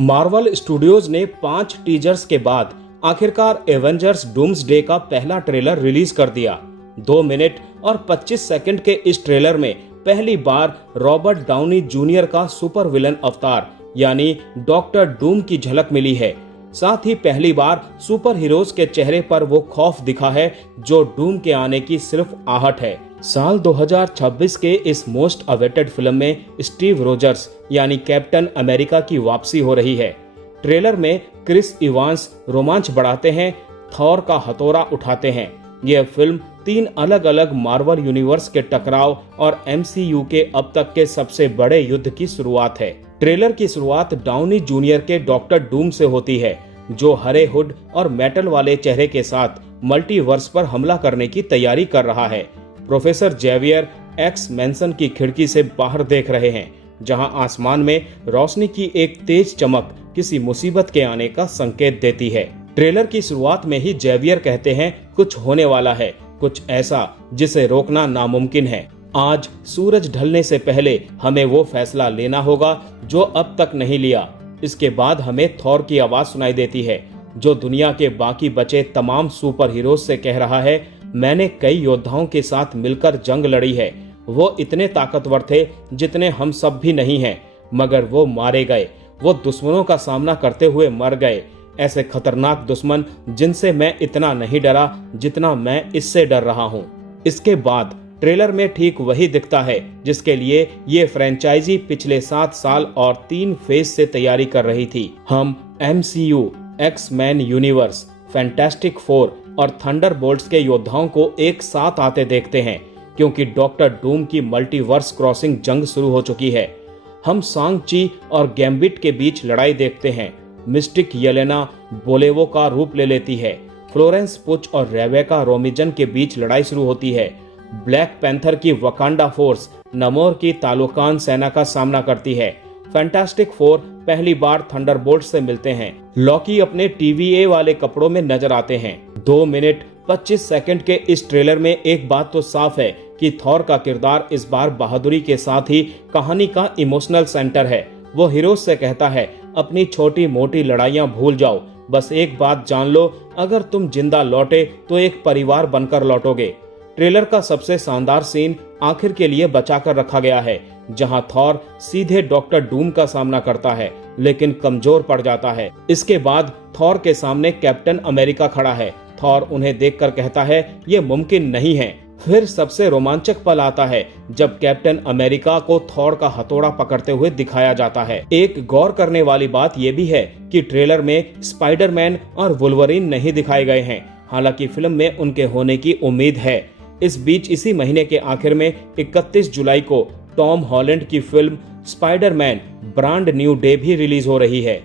Marvel studios ने 5 teasers के बाद आखिरकार एवेंजर्स डूम्सडे का पहला ट्रेलर रिलीज कर दिया। 2 मिनट और 25 सेकंड के इस ट्रेलर में पहली बार रॉबर्ट डाउनी जूनियर का सुपर विलन अवतार यानी डॉक्टर डूम की झलक मिली है। साथ ही पहली बार सुपर हीरोज के चेहरे पर वो खौफ दिखा है जो डूम के आने की सिर्फ आहट है। साल 2026 के इस मोस्ट अवेटेड फिल्म में स्टीव रोजर्स यानी कैप्टन अमेरिका की वापसी हो रही है। ट्रेलर में क्रिस इवांस रोमांच बढ़ाते हैं, थॉर का हथौड़ा उठाते हैं। यह फिल्म 3 अलग अलग मार्वल यूनिवर्स के टकराव और MCU के अब तक के सबसे बड़े युद्ध की शुरुआत है। ट्रेलर की शुरुआत डाउनी जूनियर के डॉक्टर डूम से होती है, जो हरे हुड और मेटल वाले चेहरे के साथ मल्टीवर्स पर हमला करने की तैयारी कर रहा है। प्रोफेसर जेवियर एक्स मैंसन की खिड़की से बाहर देख रहे हैं, जहां आसमान में रोशनी की एक तेज चमक किसी मुसीबत के आने का संकेत देती है। ट्रेलर की शुरुआत में ही जेवियर कहते हैं, कुछ होने वाला है, कुछ ऐसा जिसे रोकना नामुमकिन है। आज सूरज ढलने से पहले हमें वो फैसला लेना होगा जो अब तक नहीं लिया। इसके बाद हमें थॉर की आवाज सुनाई देती है, जो दुनिया के बाकी बचे तमाम सुपर हीरोज से कह रहा है, मैंने कई योद्धाओं के साथ मिलकर जंग लड़ी है। वो इतने ताकतवर थे जितने हम सब भी नहीं हैं, मगर वो मारे गए। वो दुश्मनों का सामना करते हुए मर गए, ऐसे खतरनाक दुश्मन जिनसे मैं इतना नहीं डरा जितना मैं इससे डर रहा हूँ। इसके बाद ट्रेलर में ठीक वही दिखता है जिसके लिए ये फ्रेंचाइजी पिछले 7 साल और 3 फेज से तैयारी कर रही थी। हम MCU, X Men universe, fantastic four और थंडरबोल्ट्स के योद्धाओं को एक साथ आते देखते हैं, क्योंकि डॉक्टर डूम की मल्टीवर्स क्रॉसिंग जंग शुरू हो चुकी है। हम सांग-ची और गैम्बिट के बीच लड़ाई देखते हैं। मिस्टिक येलेना बोलेवो का रूप ले लेती है। फ्लोरेंस पुच और रेबेका रोमिजन के बीच लड़ाई शुरू होती है। ब्लैक पैंथर की वकांडा फोर्स नमोर की तालुकान सेना का सामना करती है। फैंटास्टिक फोर पहली बार थंडरबोल्ट से मिलते हैं। लॉकी अपने TVA वाले कपड़ों में नजर आते हैं। 2 मिनट 25 सेकंड के इस ट्रेलर में एक बात तो साफ है कि थॉर का किरदार इस बार बहादुरी के साथ ही कहानी का इमोशनल सेंटर है। वो हीरोज से कहता है, अपनी छोटी मोटी लड़ाइयां भूल जाओ, बस एक बात जान लो, अगर तुम जिंदा लौटे तो एक परिवार बनकर लौटोगे। ट्रेलर का सबसे शानदार सीन आखिर के लिए बचाकर रखा गया है, जहां थॉर सीधे डॉक्टर डूम का सामना करता है लेकिन कमजोर पड़ जाता है। इसके बाद थॉर के सामने कैप्टन अमेरिका खड़ा है। थॉर उन्हें देखकर कहता है, ये मुमकिन नहीं है। फिर सबसे रोमांचक पल आता है जब कैप्टन अमेरिका को थॉर का हथौड़ा पकड़ते हुए दिखाया जाता है। एक गौर करने वाली बात यह भी है कि ट्रेलर में स्पाइडरमैन और वुल्वरीन नहीं दिखाए गए हैं, हालांकि फिल्म में उनके होने की उम्मीद है। इस बीच इसी महीने के आखिर में 31 जुलाई को टॉम हॉलैंड की film Spiderman brand new day भी रिलीज हो रही है।